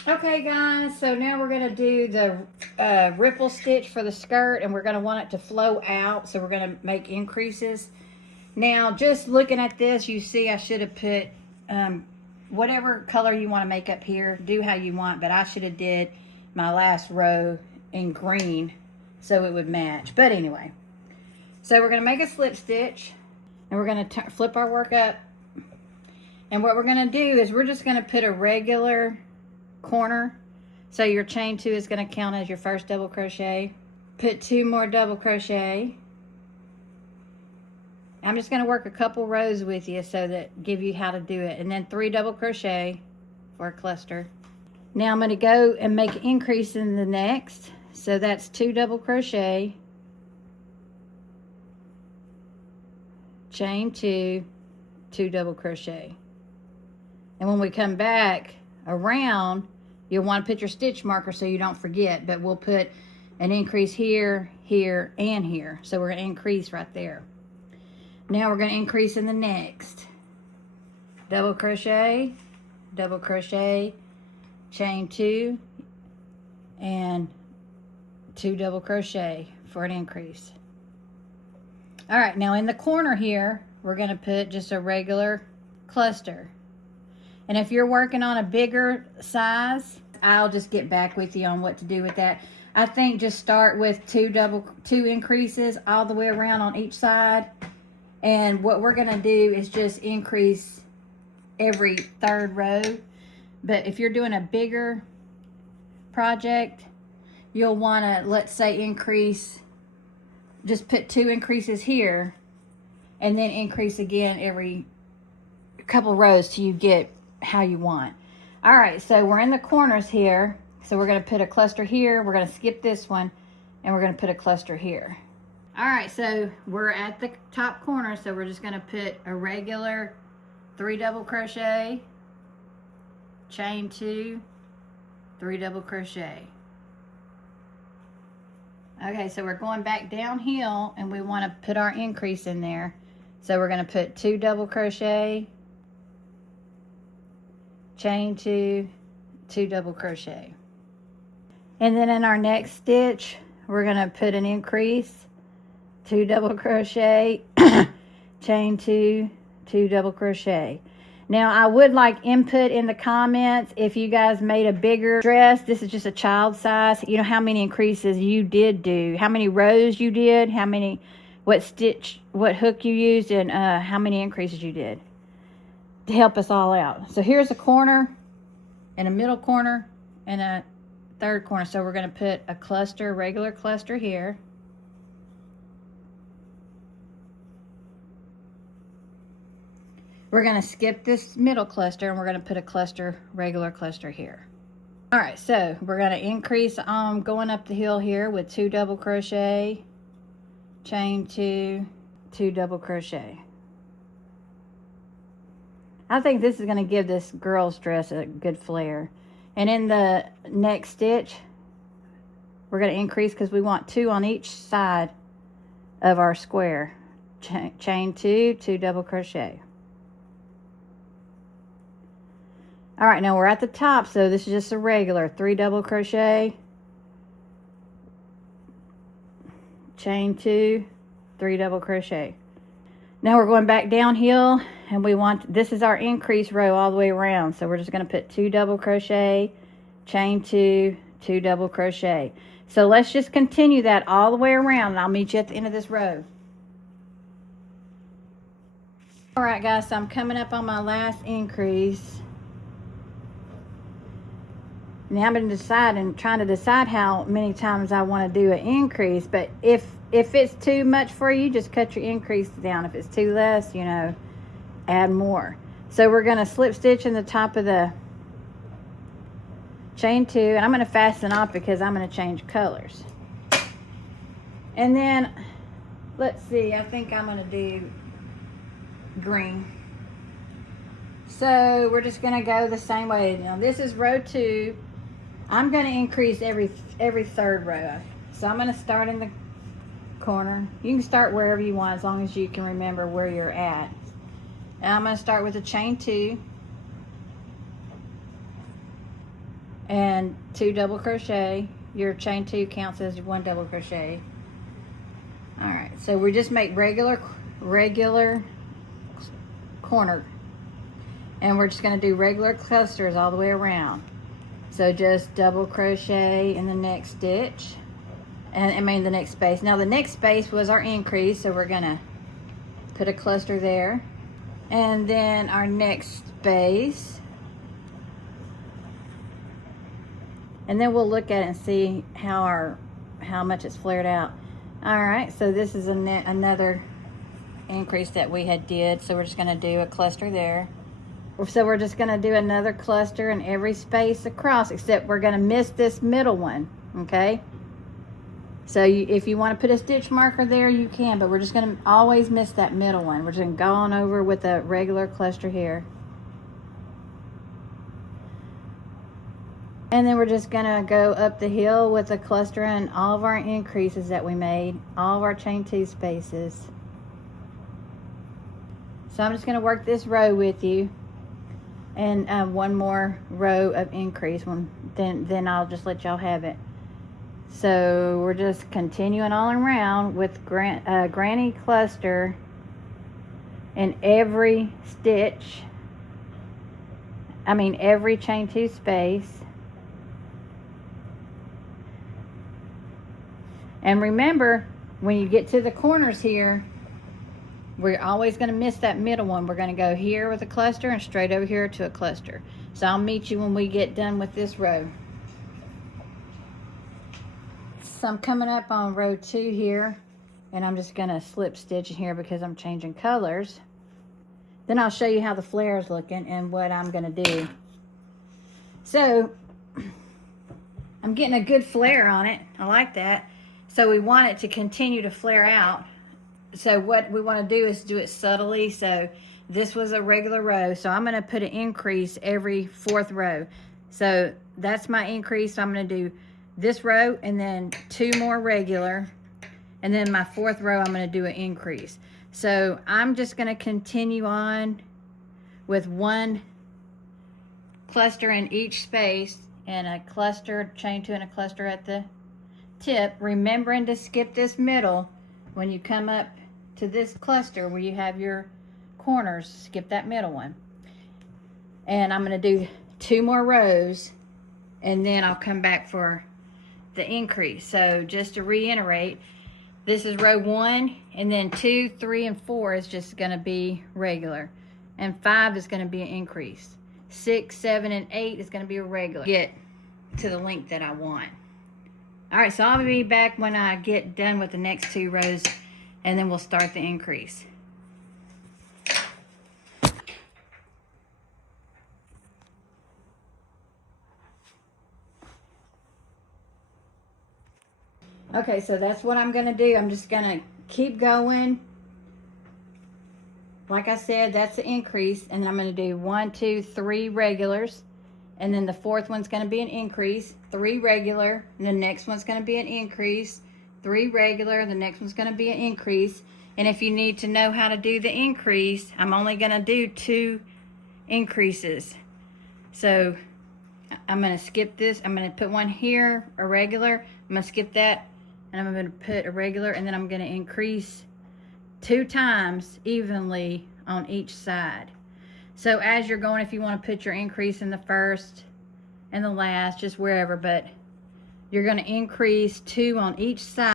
Okay guys, so now we're going to do the ripple stitch for the skirt, and we're going to want it to flow out, so we're going to make increases. Now just looking at this, you see I should have put whatever color you want to make up here, do how you want, but I should have did my last row in green so it would match. But anyway, so we're going to make a slip stitch, and we're going to flip our work up, and what we're going to do is we're just going to put a regular corner, so your chain 2 is going to count as your first double crochet. Put 2 more double crochet. I'm just going to work a couple rows with you so that give you how to do it, and then 3 double crochet for a cluster. Now I'm going to go and make an increase in the next, so that's 2 double crochet, chain 2, 2 double crochet. And when we come back around, you'll want to put your stitch marker so you don't forget, but we'll put an increase here, here, and here. So we're going to increase right there. Now we're going to increase in the next. Double crochet, chain 2, and 2 double crochet for an increase. All right, now in the corner here, we're going to put just a regular cluster. And if you're working on a bigger size, I'll just get back with you on what to do with that. I think just start with 2 increases all the way around on each side. And what we're going to do is just increase every 3rd row. But if you're doing a bigger project, you'll want to, let's say, increase, just put 2 increases here, and then increase again every couple rows till you get how you want. All right, so we're in the corners here, so we're going to put a cluster here, we're going to skip this one, and we're going to put a cluster here. All right, so we're at the top corner, so we're just going to put a regular 3 double crochet, chain 2, 3 double crochet. Okay, so we're going back downhill, and we want to put our increase in there, so we're going to put 2 double crochet, chain 2, 2 double crochet. And then in our next stitch, we're going to put an increase, 2 double crochet, chain 2, 2 double crochet. Now I would like input in the comments if you guys made a bigger dress. This is just a child size. You know how many increases you did do, how many rows you did, how many, what stitch, what hook you used, and how many increases you did, to help us all out. So here's a corner, and a middle corner, and a 3rd corner. So we're going to put a cluster, regular cluster here. We're going to skip this middle cluster, and we're going to put a cluster, regular cluster here. All right, so we're going to increase going up the hill here with 2 double crochet, chain 2, 2 double crochet. I think this is going to give this girl's dress a good flare. And in the next stitch, we're going to increase because we want 2 on each side of our square. Chain 2, 2 double crochet. All right, now we're at the top, so this is just a regular 3 double crochet, chain 2, 3 double crochet. Now we're going back downhill, and we want, this is our increase row all the way around, so we're just going to put 2 double crochet, chain 2, 2 double crochet. So let's just continue that all the way around, and I'll meet you at the end of this row. All right, guys, so I'm coming up on my last increase. Now I'm trying to decide how many times I want to do an increase, but if it's too much for you, just cut your increase down. If it's too less, you know, add more. So we're going to slip stitch in the top of the chain 2, and I'm going to fasten off because I'm going to change colors. And then, let's see, I think I'm going to do green. So we're just going to go the same way. Now this is row 2. I'm going to increase every 3rd row. So I'm going to start in the corner. You can start wherever you want as long as you can remember where you're at. And I'm going to start with a chain 2. and 2 double crochet. Your chain 2 counts as 1 double crochet. All right, so we just make regular corner, and we're just going to do regular clusters all the way around. So just double crochet in the next stitch, and the next space. Now the next space was our increase, so we're gonna put a cluster there, and then our next space, and then we'll look at it and see how much it's flared out. All right, so this is another increase that we had did, so we're just gonna do a cluster there. So we're just gonna do another cluster in every space across, except we're gonna miss this middle one, okay? So if you wanna put a stitch marker there, you can, but we're just gonna always miss that middle one. We're just gonna go on over with a regular cluster here. And then we're just gonna go up the hill with a cluster in all of our increases that we made, all of our chain 2 spaces. So I'm just gonna work this row with you, and one more row of increase, then I'll just let y'all have it. So we're just continuing all around with granny cluster in every stitch, every chain 2 space. And remember, when you get to the corners here, we're always going to miss that middle one. We're going to go here with a cluster and straight over here to a cluster. So I'll meet you when we get done with this row. So I'm coming up on row 2 here, and I'm just going to slip stitch in here because I'm changing colors. Then I'll show you how the flare is looking and what I'm going to do. So I'm getting a good flare on it. I like that. So we want it to continue to flare out. So what we want to do is do it subtly. So this was a regular row, so I'm going to put an increase every 4th row. So that's my increase. So I'm going to do this row and then 2 more regular, and then my 4th row I'm going to do an increase. So I'm just going to continue on with 1 cluster in each space, and a cluster, chain 2 and a cluster at the tip, remembering to skip this middle. When you come up to this cluster where you have your corners, skip that middle one. And I'm going to do 2 more rows, and then I'll come back for the increase. So just to reiterate, this is row 1, and then 2, 3, and 4 is just going to be regular, and 5 is going to be an increase. 6, 7, and 8 is going to be a regular. Get to the length that I want. All right, so I'll be back when I get done with the next 2 rows, and then we'll start the increase. Okay, so that's what I'm going to do. I'm just going to keep going. Like I said, that's the increase, and then I'm going to do 1, 2, 3 regulars, and then the 4th one's going to be an increase, 3 regular, and the next one's going to be an increase, 3 regular, the next one's going to be an increase. And if you need to know how to do the increase, I'm only going to do 2 increases. So I'm going to skip this. I'm going to put one here, a regular. I'm going to skip that, and I'm going to put a regular, and then I'm going to increase 2 times evenly on each side. So as you're going, if you want to put your increase in the first and the last, just wherever, but you're going to increase 2 on each side.